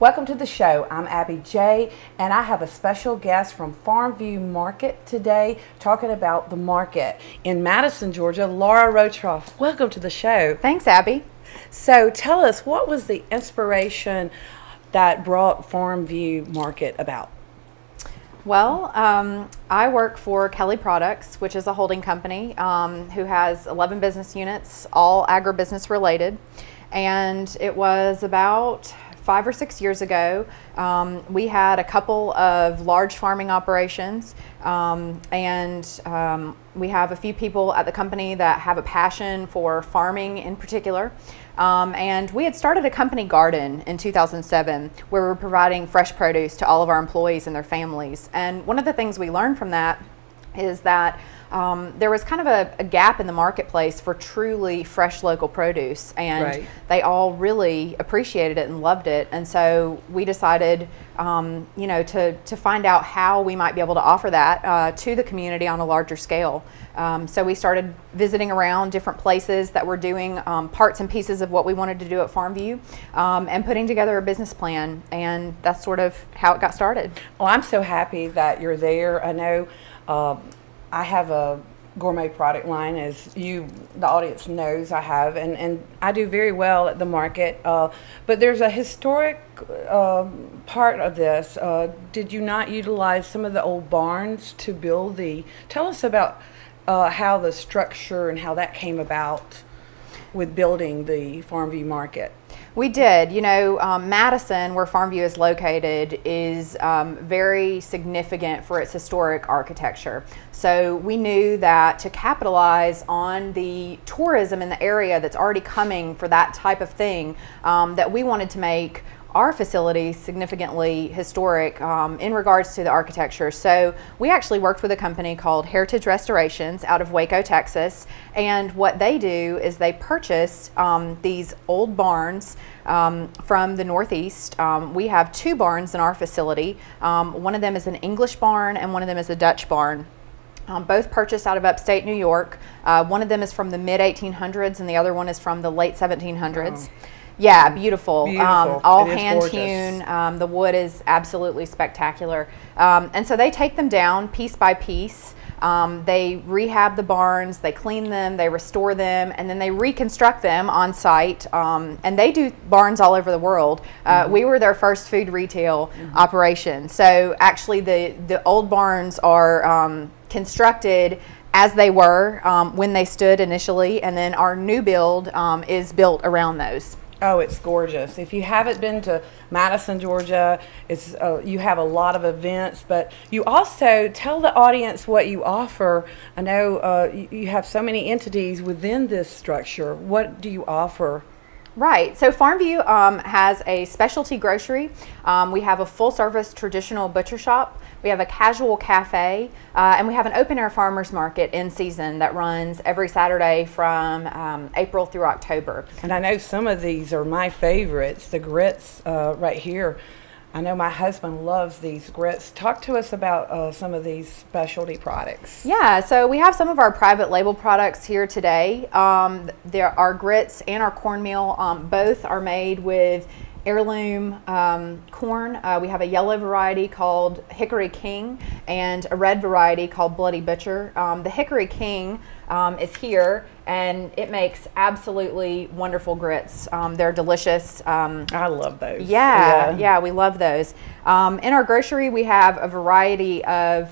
Welcome to the show. I'm Abby J, and I have a special guest from Farmview Market today talking about the market in Madison, Georgia, Laura Rotroff. Welcome to the show. Thanks, Abby. So tell us, what was the inspiration that brought Farmview Market about? Well, I work for Kelly Products, which is a holding company who has 11 business units, all agribusiness related. And it was about 5 or 6 years ago. We had a couple of large farming operations, and we have a few people at the company that have a passion for farming in particular. And we had started a company garden in 2007 where we were providing fresh produce to all of our employees and their families. And one of the things we learned from that is that there was kind of a gap in the marketplace for truly fresh local produce, and they all really appreciated it and loved it. And so we decided, to find out how we might be able to offer that to the community on a larger scale. So we started visiting around different places that were doing parts and pieces of what we wanted to do at Farmview, and putting together a business plan, and that's sort of how it got started. Well, I'm so happy that you're there. I know I have a gourmet product line, as the audience knows I have, and I do very well at the market. But there's a historic part of this. Did you not utilize some of the old barns to build tell us about how the structure and how that came about with building the Farmview Market? We did. Madison, where Farmview is located, is very significant for its historic architecture. So we knew that to capitalize on the tourism in the area that's already coming for that type of thing, that we wanted to make our facility significantly historic in regards to the architecture. So we actually worked with a company called Heritage Restorations out of Waco, Texas, and what they do is they purchase these old barns from the Northeast. We have 2 barns in our facility. One of them is an English barn and one of them is a Dutch barn. Both purchased out of upstate New York. One of them is from the mid-1800s and the other one is from the late 1700s. Oh. Yeah, beautiful. All hand hewn. The wood is absolutely spectacular. And so they take them down piece by piece. They rehab the barns, they clean them, they restore them, and then they reconstruct them on site. And they do barns all over the world. We were their first food retail operation. So actually the old barns are constructed as they were when they stood initially, and then our new build is built around those. Oh, it's gorgeous. If you haven't been to Madison, Georgia, you have a lot of events, but you also tell the audience what you offer. I know you have so many entities within this structure. What do you offer? Right. So Farmview has a specialty grocery. We have a full-service traditional butcher shop. We have a casual cafe, and we have an open-air farmers market in season that runs every Saturday from April through October. And I know some of these are my favorites, the grits right here. I know my husband loves these grits. Talk to us about some of these specialty products. Yeah, so we have some of our private label products here today. Our grits and our cornmeal, both are made with heirloom corn. We have a yellow variety called Hickory King and a red variety called Bloody Butcher. The Hickory King is here, and it makes absolutely wonderful grits. They're delicious. I love those. Yeah, we love those. In our grocery, we have a variety of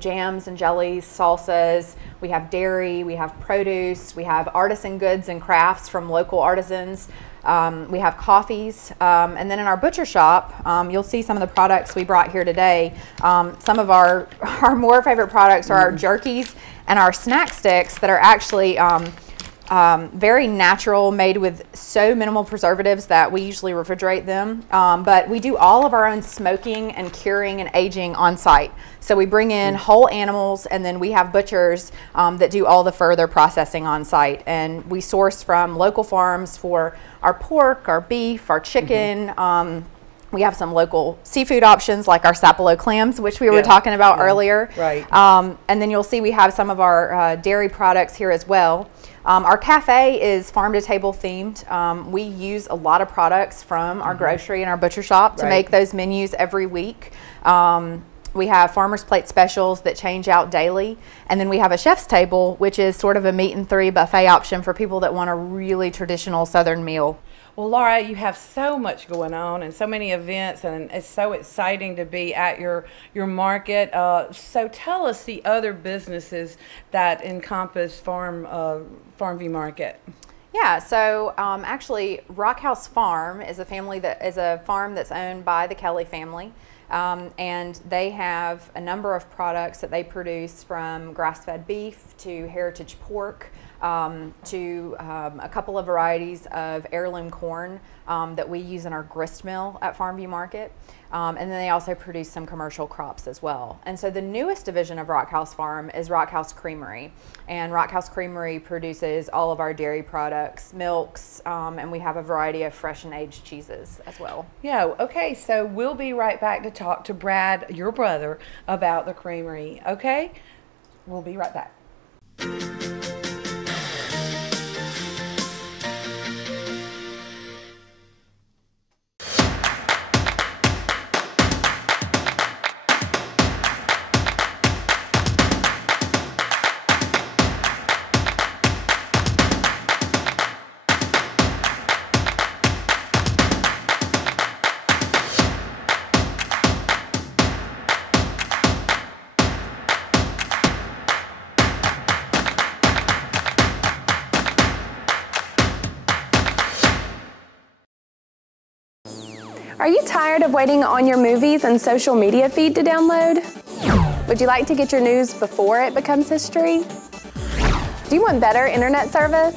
jams and jellies, salsas. We have dairy, we have produce, we have artisan goods and crafts from local artisans. We have coffees, and then in our butcher shop, you'll see some of the products we brought here today. Some of our more favorite products are our jerkies and our snack sticks that are actually very natural, made with so minimal preservatives that we usually refrigerate them. But we do all of our own smoking and curing and aging on site. So we bring in whole animals, and then we have butchers that do all the further processing on site. And we source from local farms for our pork, our beef, our chicken, We have some local seafood options like our Sapelo clams, which we were talking about earlier. Right. And then you'll see we have some of our dairy products here as well. Our cafe is farm to table themed. We use a lot of products from our grocery and our butcher shop to make those menus every week. We have farmer's plate specials that change out daily. And then we have a chef's table, which is sort of a meat and three buffet option for people that want a really traditional Southern meal. Well, Laura, you have so much going on and so many events, and it's so exciting to be at your market. So tell us the other businesses that encompass Farmview Market. Yeah, so actually, Rock House Farm is a farm that's owned by the Kelly family. And they have a number of products that they produce, from grass-fed beef to heritage pork, to a couple of varieties of heirloom corn that we use in our grist mill at Farmview Market. And then they also produce some commercial crops as well. And so the newest division of Rock House Farm is Rock House Creamery. And Rock House Creamery produces all of our dairy products, milks, and we have a variety of fresh and aged cheeses as well. Yeah, okay, so we'll be right back to talk to Brad, your brother, about the creamery, okay? We'll be right back. Are you tired of waiting on your movies and social media feed to download? Would you like to get your news before it becomes history? Do you want better internet service?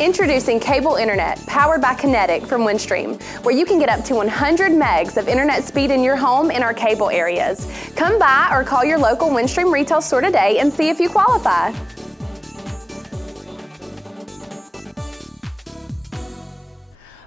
Introducing Cable Internet, powered by Kinetic from Windstream, where you can get up to 100 megs of internet speed in your home in our cable areas. Come by or call your local Windstream retail store today and see if you qualify.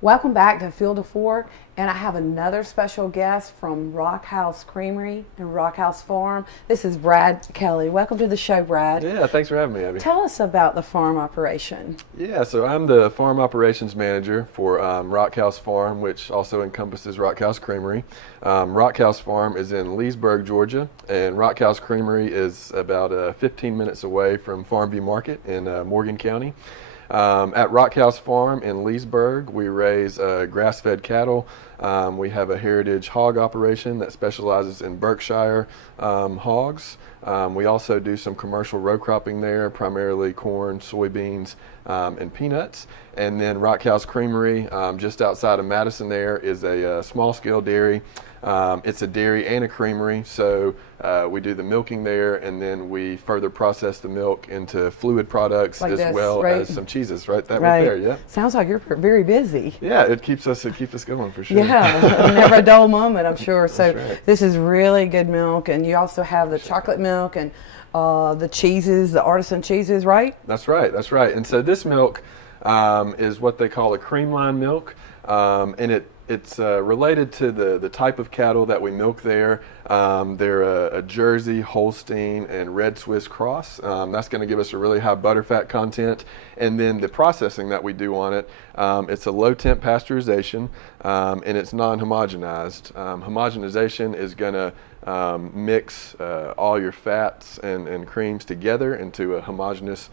Welcome back to Field to Fork, and I have another special guest from Rock House Creamery and Rock House Farm. This is Brad Kelly. Welcome to the show, Brad. Yeah, thanks for having me, Abby. Tell us about the farm operation. Yeah, so I'm the farm operations manager for Rock House Farm, which also encompasses Rock House Creamery. Rock House Farm is in Leesburg, Georgia, and Rock House Creamery is about 15 minutes away from Farmview Market in Morgan County. At Rock House Farm in Leesburg, we raise grass-fed cattle. We have a heritage hog operation that specializes in Berkshire hogs. We also do some commercial row cropping there, primarily corn, soybeans, and peanuts. And then Rock House Creamery, just outside of Madison there, is a small-scale dairy. It's a dairy and a creamery, so we do the milking there, and then we further process the milk into fluid products Like as this, well right? as some cheeses, right? That right there, yeah. Sounds like you're very busy. Yeah, it keeps us going for sure. Yeah, never a dull moment, I'm sure. So right. This is really good milk, and you also have the chocolate milk and the cheeses, the artisan cheeses, right? That's right, that's right. And so this milk is what they call a cream line milk, and it's related to the type of cattle that we milk there. They're a Jersey, Holstein, and Red Swiss cross. That's going to give us a really high butterfat content. And then the processing that we do on it, it's a low temp pasteurization, and it's non-homogenized. Homogenization is going to mix all your fats and creams together into a homogeneous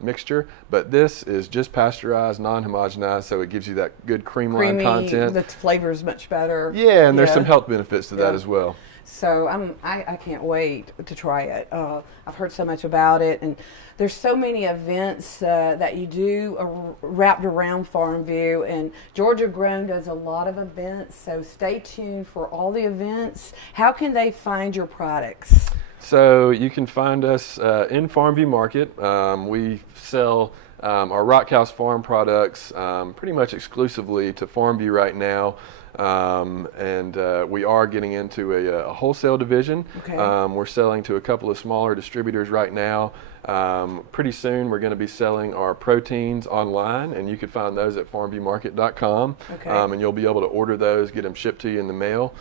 mixture, but this is just pasteurized, non-homogenized, so it gives you that good creamy content. The flavor is much better. Yeah, and there's some health benefits to that as well. So I can't wait to try it. I've heard so much about it, and there's so many events that you do wrapped around Farmview, and Georgia Grown does a lot of events, so stay tuned for all the events. How can they find your products? So you can find us in Farmview Market. We sell our Rock House Farm products pretty much exclusively to Farmview right now. We are getting into a wholesale division. Okay. We're selling to a couple of smaller distributors right now. Pretty soon we're going to be selling our proteins online, and you can find those at farmviewmarket.com. Okay. And you'll be able to order those, get them shipped to you in the mail.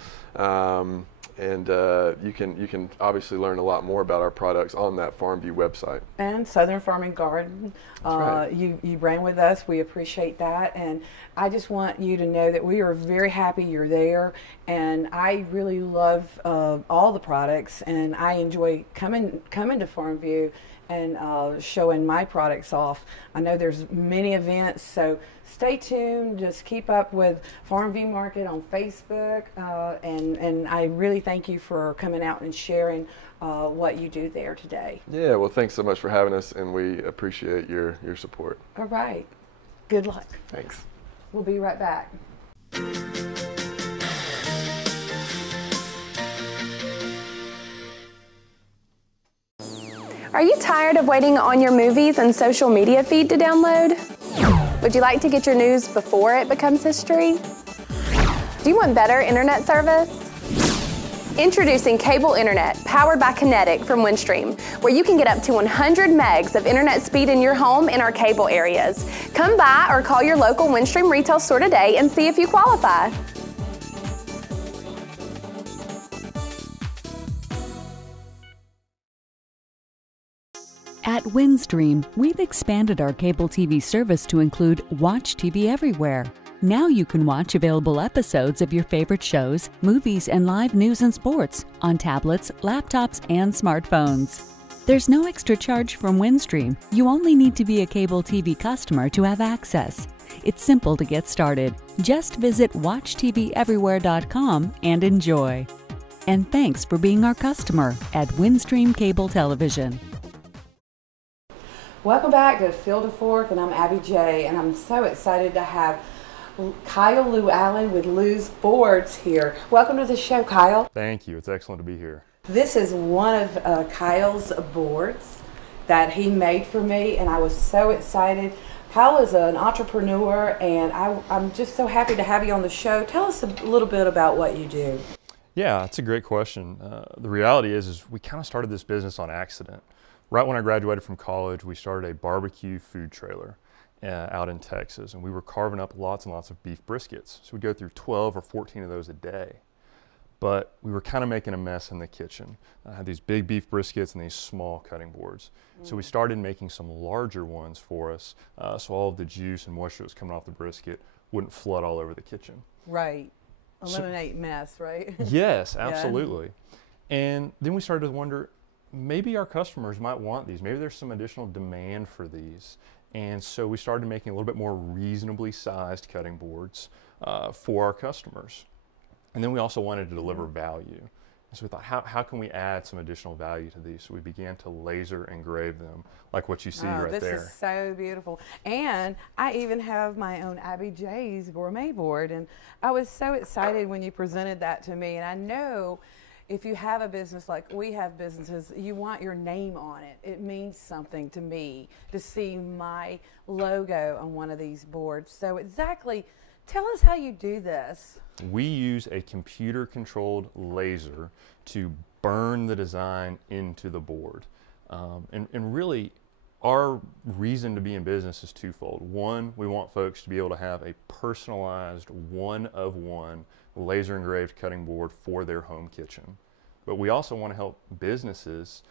You can obviously learn a lot more about our products on that Farmview website. And Southern Farm and Garden, right. you ran with us. We appreciate that, and I just want you to know that we are very happy you're there. And I really love all the products, and I enjoy coming to Farmview and showing my products off. I know there's many events, so stay tuned. Just keep up with Farmview Market on Facebook, and I really thank you for coming out and sharing what you do there today. Yeah, well, thanks so much for having us, and we appreciate your support. All right. Good luck. Thanks. We'll be right back. Are you tired of waiting on your movies and social media feed to download? Would you like to get your news before it becomes history? Do you want better internet service? Introducing cable internet powered by Kinetic from Windstream, where you can get up to 100 megs of internet speed in your home in our cable areas. Come by or call your local Windstream retail store today and see if you qualify. At Windstream, we've expanded our cable TV service to include Watch TV Everywhere. Now you can watch available episodes of your favorite shows, movies, and live news and sports on tablets, laptops, and smartphones. There's no extra charge from Windstream. You only need to be a cable TV customer to have access. It's simple to get started. Just visit WatchTVEverywhere.com and enjoy. And thanks for being our customer at Windstream Cable Television. Welcome back to Field to Fork, and I'm Abby J, and I'm so excited to have Kyle Llewellyn with Lou's Boards here. Welcome to the show, Kyle. Thank you. It's excellent to be here. This is one of Kyle's boards that he made for me, and I was so excited. Kyle is an entrepreneur, and I'm just so happy to have you on the show. Tell us a little bit about what you do. Yeah, that's a great question. The reality is we kind of started this business on accident. Right when I graduated from college, we started a barbecue food trailer out in Texas, and we were carving up lots and lots of beef briskets. So we'd go through 12 or 14 of those a day. But we were kind of making a mess in the kitchen. I had these big beef briskets and these small cutting boards. So we started making some larger ones for us, so all of the juice and moisture that was coming off the brisket wouldn't flood all over the kitchen. Right. Eliminate mess, right? Yes, absolutely. Yeah. And then we started to wonder, maybe our customers might want these. Maybe there's some additional demand for these. And so we started making a little bit more reasonably sized cutting boards for our customers. And then we also wanted to deliver value. And so we thought, how can we add some additional value to these? So we began to laser engrave them, like what you see right there. This is so beautiful. And I even have my own Abby J's gourmet board. And I was so excited when you presented that to me. And I know if you have a business like we have businesses, you want your name on it. It means something to me to see my logo on one of these boards. So exactly, tell us how you do this. We use a computer-controlled laser to burn the design into the board. And really, our reason to be in business is twofold. One, we want folks to be able to have a personalized, one-of-one laser engraved cutting board for their home kitchen. But we also want to help businesses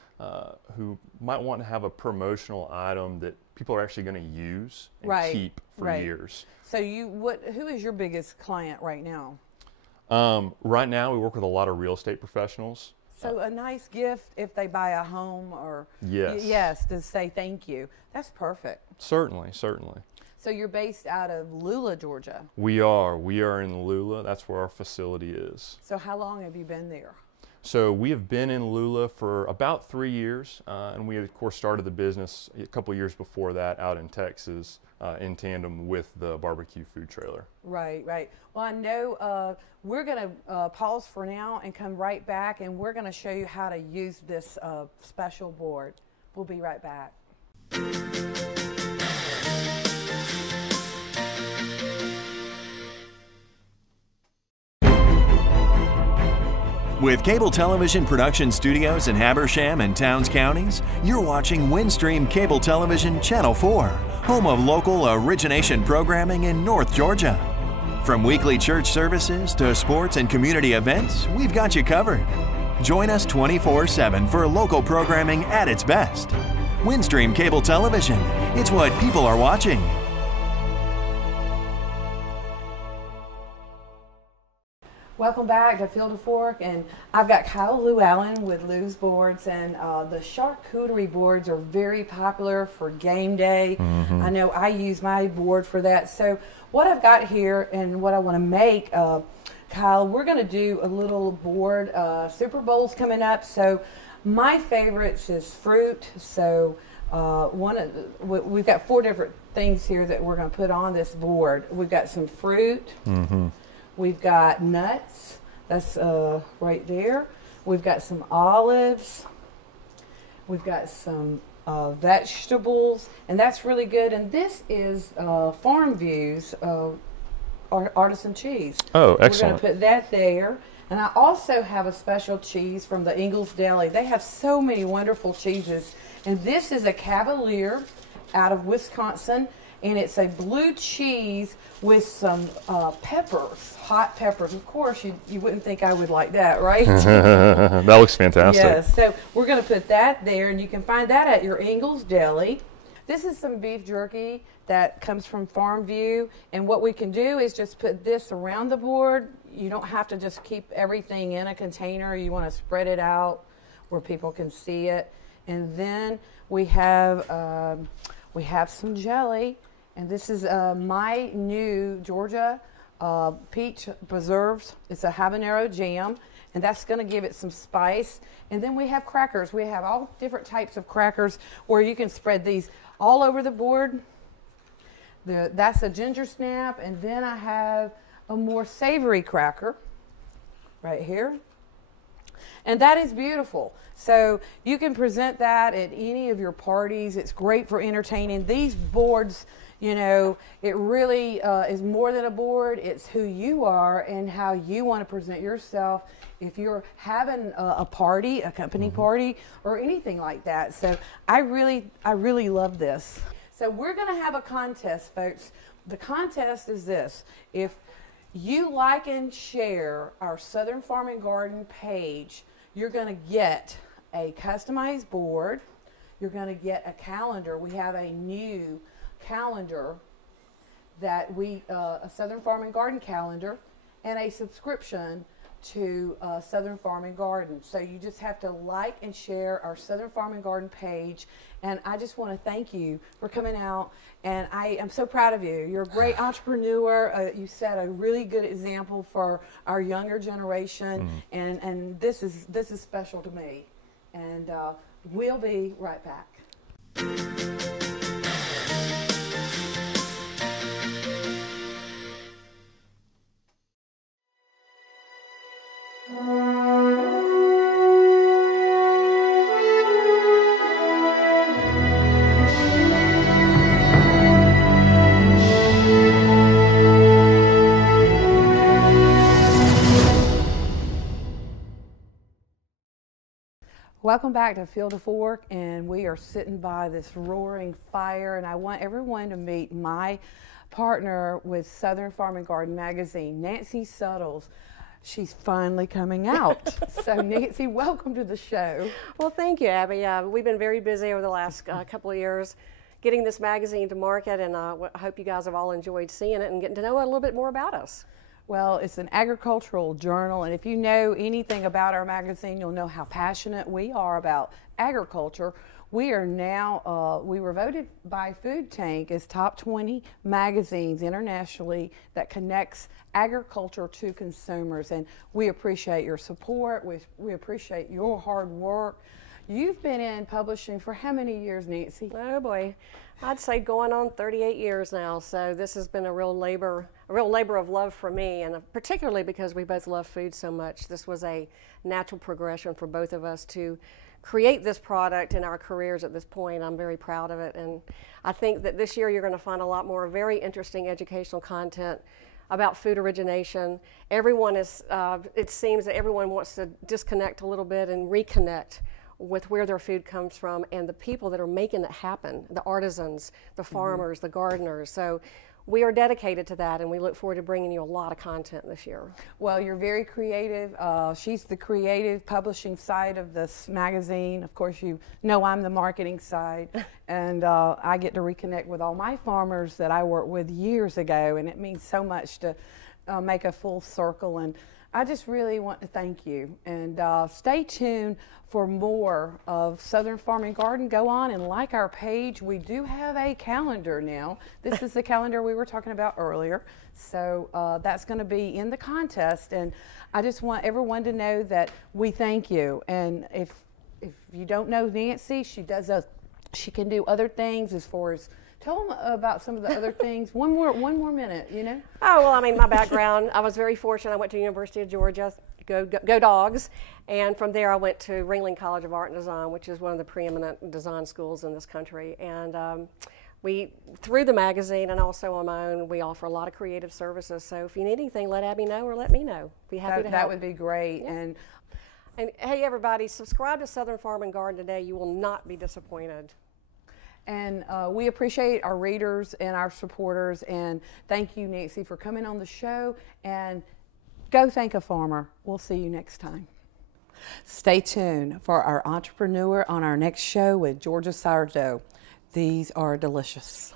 who might want to have a promotional item that people are actually going to use and keep for years. So who is your biggest client right now? Right now we work with a lot of real estate professionals. So a nice gift if they buy a home or yes, to say thank you. That's perfect. Certainly, certainly. So you're based out of Lula, Georgia? We are in Lula. That's where our facility is. So how long have you been there? So we have been in Lula for about 3 years, and we of course started the business a couple years before that out in Texas in tandem with the barbecue food trailer. Right, right. Well, I know we're going to pause for now and come right back, and we're going to show you how to use this special board. We'll be right back. With cable television production studios in Habersham and Towns counties, you're watching Windstream Cable Television Channel 4, home of local origination programming in North Georgia. From weekly church services to sports and community events, we've got you covered. Join us 24/7 for local programming at its best. Windstream Cable Television, it's what people are watching. Welcome back to Field of Fork, and I've got Kyle Llewellyn with Lou's Boards, and the charcuterie boards are very popular for game day. I know I use my board for that. So what I've got here and what I want to make, Kyle, we're going to do a little board. Super Bowl's coming up, so my favorites is fruit. So we've got 4 different things here that we're going to put on this board. We've got some fruit. We've got nuts, that's right there. We've got some olives. We've got some vegetables, and that's really good. And this is Farm View's artisan cheese. Oh, excellent. We're going to put that there. And I also have a special cheese from the Ingles Deli. They have so many wonderful cheeses. And this is a Cavalier out of Wisconsin. And it's a blue cheese with some peppers, hot peppers. Of course, you wouldn't think I would like that, right? That looks fantastic. Yes, so we're going to put that there, and you can find that at your Ingles Deli. This is some beef jerky that comes from Farm View, and what we can do is just put this around the board. You don't have to just keep everything in a container. You want to spread it out where people can see it. And then we have some jelly. And this is my new Georgia peach preserves. It's a habanero jam, and that's going to give it some spice. And then we have crackers. We have all different types of crackers where you can spread these all over the board. That's a ginger snap, and then I have a more savory cracker right here. And that is beautiful. So you can present that at any of your parties. It's great for entertaining. These boards, you know, it really is more than a board. It's who you are and how you want to present yourself if you're having a party, a company party, or anything like that. So I really love this. So we're going to have a contest, folks. The contest is this. If you like and share our Southern Farm and Garden page, you're going to get a customized board. You're going to get a calendar. We have a new calendar that a Southern Farm and Garden calendar, and a subscription to Southern Farm and Garden. So you just have to like and share our Southern Farm and Garden page. And I just want to thank you for coming out, and I am so proud of you. You're a great entrepreneur. You set a really good example for our younger generation, and this is special to me. And we'll be right back. Welcome back to Field of Fork, and we are sitting by this roaring fire, and I want everyone to meet my partner with Southern Farm and Garden magazine, Nancy Suttles. She's finally coming out. So Nancy, welcome to the show. Well, thank you, Abby. We've been very busy over the last couple of years getting this magazine to market, and I hope you guys have all enjoyed seeing it and getting to know a little bit more about us. Well, it's an agricultural journal, and if you know anything about our magazine, you'll know how passionate we are about agriculture. We are now, we were voted by Food Tank as top 20 magazines internationally that connects agriculture to consumers, and we appreciate your support. We appreciate your hard work. You've been in publishing for how many years, Nancy? Oh boy, I'd say going on 38 years now. So this has been a real labor of love for me, and particularly because we both love food so much. This was a natural progression for both of us to create this product in our careers at this point. I'm very proud of it, and I think that this year you're going to find a lot more very interesting educational content about food origination. Everyone is, it seems that everyone wants to disconnect a little bit and reconnect with where their food comes from and the people that are making it happen, the artisans, the farmers, the gardeners. So we are dedicated to that, and we look forward to bringing you a lot of content this year. Well, you're very creative. She's the creative publishing side of this magazine. Of course, you know I'm the marketing side, and I get to reconnect with all my farmers that I worked with years ago, and it means so much to make a full circle. And I just really want to thank you, and stay tuned for more of Southern Farm and Garden. Go on and like our page. We do have a calendar now. This is the calendar we were talking about earlier. So that's going to be in the contest, and I just want everyone to know that we thank you. And if you don't know Nancy, she can do other things as far as. Tell them about some of the other things. One more minute, you know? Oh, well, I mean, my background, I was very fortunate. I went to University of Georgia, go Dogs, and from there I went to Ringling College of Art and Design, which is one of the preeminent design schools in this country. And through the magazine and also on my own, we offer a lot of creative services. So if you need anything, let Abby know or let me know. Be happy to help. That would be great. Yeah. And hey, everybody, subscribe to Southern Farm and Garden today. You will not be disappointed. And we appreciate our readers and our supporters, and thank you, Nancy, for coming on the show, and go thank a farmer. We'll see you next time. Stay tuned for our entrepreneur on our next show with Georgia sourdough. These are delicious.